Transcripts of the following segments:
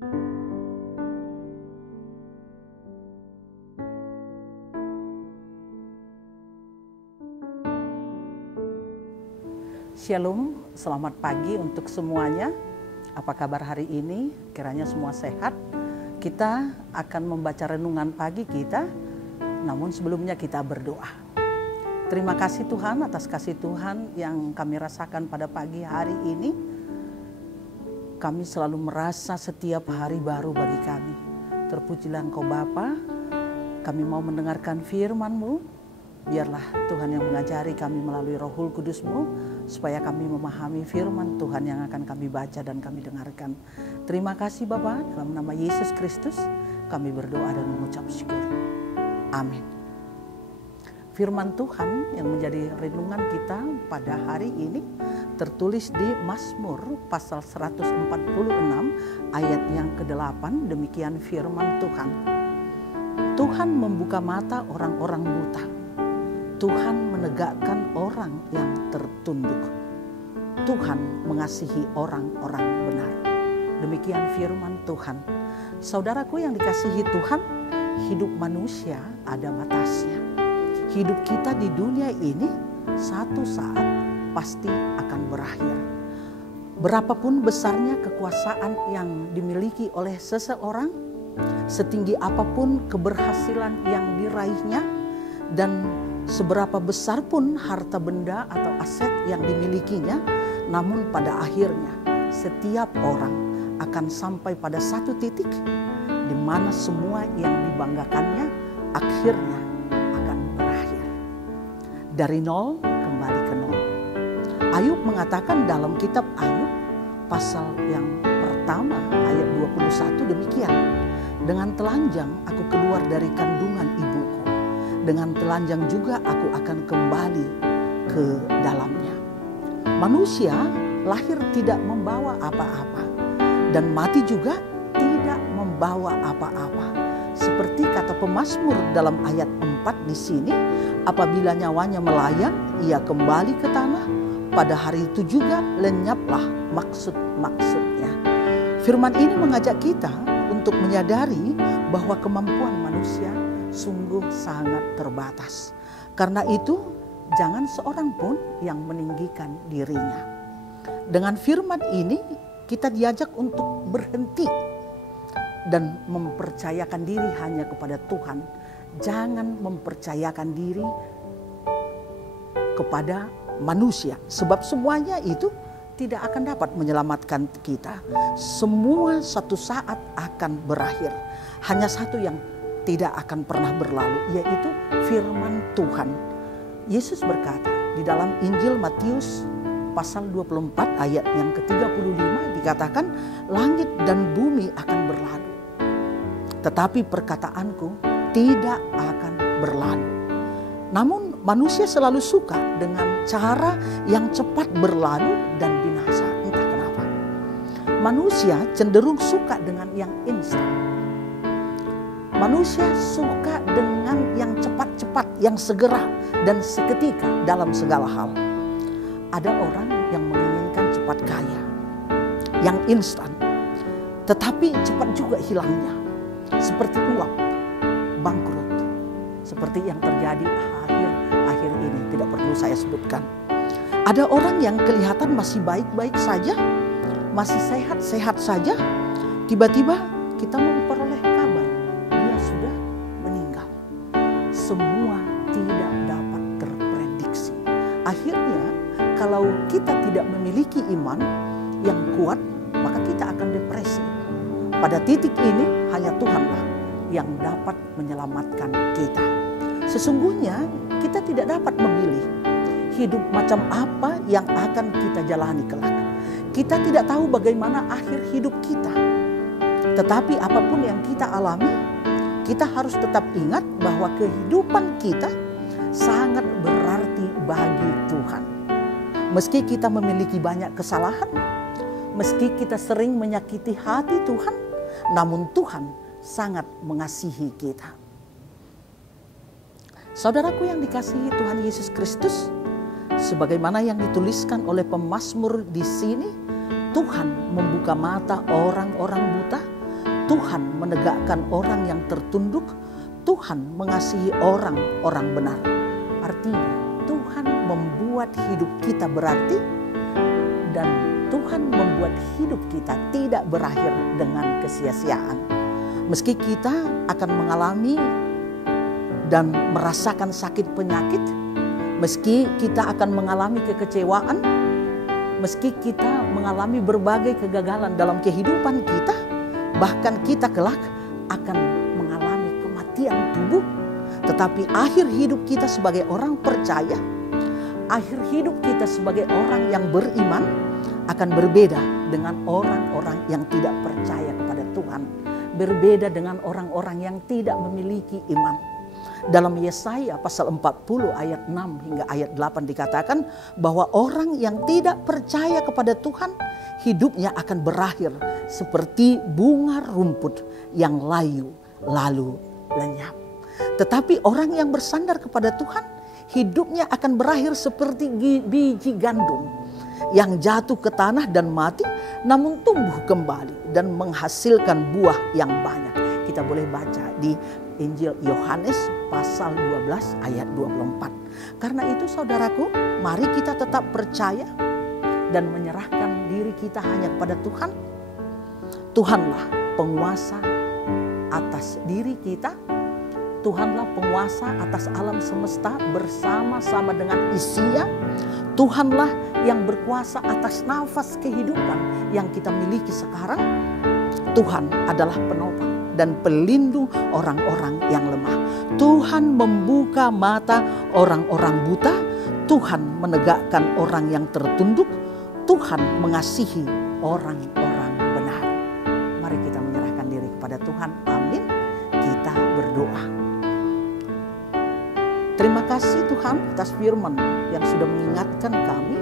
Shalom, selamat pagi untuk semuanya. Apa kabar hari ini? Kiranya semua sehat. Kita akan membaca renungan pagi kita, namun sebelumnya kita berdoa. Terima kasih Tuhan atas kasih Tuhan yang kami rasakan pada pagi hari ini. Kami selalu merasa setiap hari baru bagi kami. Terpujilah Engkau Bapa, kami mau mendengarkan firman-Mu. Biarlah Tuhan yang mengajari kami melalui Roh Kudus-Mu, supaya kami memahami firman Tuhan yang akan kami baca dan kami dengarkan. Terima kasih Bapa, dalam nama Yesus Kristus kami berdoa dan mengucap syukur. Amin. Firman Tuhan yang menjadi renungan kita pada hari ini tertulis di Mazmur pasal 146 ayat yang ke-8. Demikian firman Tuhan. Tuhan membuka mata orang-orang buta. Tuhan menegakkan orang yang tertunduk. Tuhan mengasihi orang-orang benar. Demikian firman Tuhan. Saudaraku yang dikasihi Tuhan, hidup manusia ada batasnya. Hidup kita di dunia ini satu saat pasti akan berakhir. Berapapun besarnya kekuasaan yang dimiliki oleh seseorang, setinggi apapun keberhasilan yang diraihnya, dan seberapa besar pun harta benda atau aset yang dimilikinya, namun pada akhirnya setiap orang akan sampai pada satu titik di mana semua yang dibanggakannya akhirnya akan berakhir. Dari nol kembali ke nol. Ayub mengatakan dalam kitab Ayub pasal yang pertama ayat 21 demikian. Dengan telanjang aku keluar dari kandungan ibuku. Dengan telanjang juga aku akan kembali ke dalamnya. Manusia lahir tidak membawa apa-apa, dan mati juga tidak membawa apa-apa. Seperti kata pemazmur dalam ayat 4 di sini, apabila nyawanya melayang, ia kembali ke tanah. Pada hari itu juga lenyaplah maksud-maksudnya. Firman ini mengajak kita untuk menyadari bahwa kemampuan manusia sungguh sangat terbatas. Karena itu jangan seorang pun yang meninggikan dirinya. Dengan firman ini kita diajak untuk berhenti dan mempercayakan diri hanya kepada Tuhan. Jangan mempercayakan diri kepada manusia, sebab semuanya itu tidak akan dapat menyelamatkan kita. Semua satu saat akan berakhir. Hanya satu yang tidak akan pernah berlalu, yaitu firman Tuhan. Yesus berkata di dalam Injil Matius pasal 24 ayat yang ke-35 dikatakan, langit dan bumi akan berlalu, tetapi perkataanku tidak akan berlalu. Namun manusia selalu suka dengan cara yang cepat berlalu dan binasa. Entah kenapa. Manusia cenderung suka dengan yang instan. Manusia suka dengan yang cepat-cepat, yang segera dan seketika dalam segala hal. Ada orang yang menginginkan cepat kaya, yang instan, tetapi cepat juga hilangnya. Seperti uang, bangkrut. Seperti yang terjadi akhir-akhir ini, tidak perlu saya sebutkan. Ada orang yang kelihatan masih baik-baik saja, masih sehat-sehat saja, tiba-tiba kita memperoleh kabar dia sudah meninggal. Semua tidak dapat terprediksi. Akhirnya kalau kita tidak memiliki iman yang kuat, maka kita akan depresi. Pada titik ini hanya Tuhanlah yang dapat menyelamatkan kita. Sesungguhnya kita tidak dapat memilih hidup macam apa yang akan kita jalani kelak. Kita tidak tahu bagaimana akhir hidup kita. Tetapi apapun yang kita alami, kita harus tetap ingat bahwa kehidupan kita sangat berarti bagi Tuhan. Meski kita memiliki banyak kesalahan, meski kita sering menyakiti hati Tuhan, namun Tuhan sangat mengasihi kita. Saudaraku yang dikasihi Tuhan Yesus Kristus, sebagaimana yang dituliskan oleh pemazmur di sini, Tuhan membuka mata orang-orang buta Tuhan menegakkan orang yang tertunduk, Tuhan mengasihi orang-orang benar. Artinya Tuhan membuat hidup kita berarti, dan Tuhan membuat hidup kita tidak berakhir dengan kesia-siaan. Meski kita akan mengalami dan merasakan sakit penyakit, meski kita akan mengalami kekecewaan, meski kita mengalami berbagai kegagalan dalam kehidupan kita, bahkan kita kelak akan mengalami kematian tubuh, tetapi akhir hidup kita sebagai orang percaya, akhir hidup kita sebagai orang yang beriman akan berbeda dengan orang-orang yang tidak percaya kepada Tuhan, berbeda dengan orang-orang yang tidak memiliki iman. Dalam Yesaya pasal 40 ayat 6 hingga ayat 8 dikatakan bahwa orang yang tidak percaya kepada Tuhan, hidupnya akan berakhir seperti bunga rumput yang layu lalu lenyap. Tetapi orang yang bersandar kepada Tuhan, hidupnya akan berakhir seperti biji gandum yang jatuh ke tanah dan mati, namun tumbuh kembali dan menghasilkan buah yang banyak. Kita boleh baca di Injil Yohanes pasal 12 ayat 24. Karena itu saudaraku, mari kita tetap percaya dan menyerahkan diri kita hanya kepada Tuhan. Tuhanlah penguasa atas diri kita. Tuhanlah penguasa atas alam semesta bersama-sama dengan isinya. Tuhanlah yang berkuasa atas nafas kehidupan yang kita miliki sekarang. Tuhan adalah penopang dan pelindung orang-orang yang lemah. Tuhan membuka mata orang-orang buta. Tuhan menegakkan orang yang tertunduk. Tuhan mengasihi orang-orang benar. Mari kita menyerahkan diri kepada Tuhan. Amin. Kita berdoa. Terima kasih Tuhan atas firman yang sudah mengingatkan kami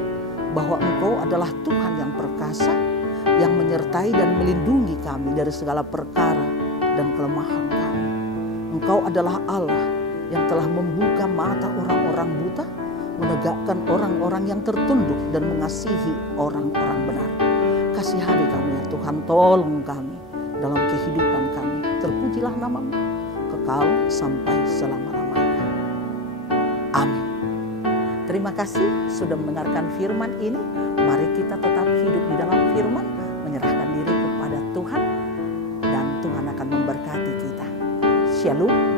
bahwa Engkau adalah Tuhan yang perkasa, yang menyertai dan melindungi kami dari segala perkara dan kelemahan kami. Engkau adalah Allah yang telah membuka mata orang-orang buta, menegakkan orang-orang yang tertunduk dan mengasihi orang-orang benar. Kasihani kami ya Tuhan, tolong kami dalam kehidupan kami. Terpujilah nama-Mu kekal sampai selama-lamanya. Amin. Terima kasih sudah mendengarkan firman ini. Mari kita tetap hidup di dalam firman, menyerahkan diri kepada Tuhan, dan Tuhan akan memberkati kita. Shalom.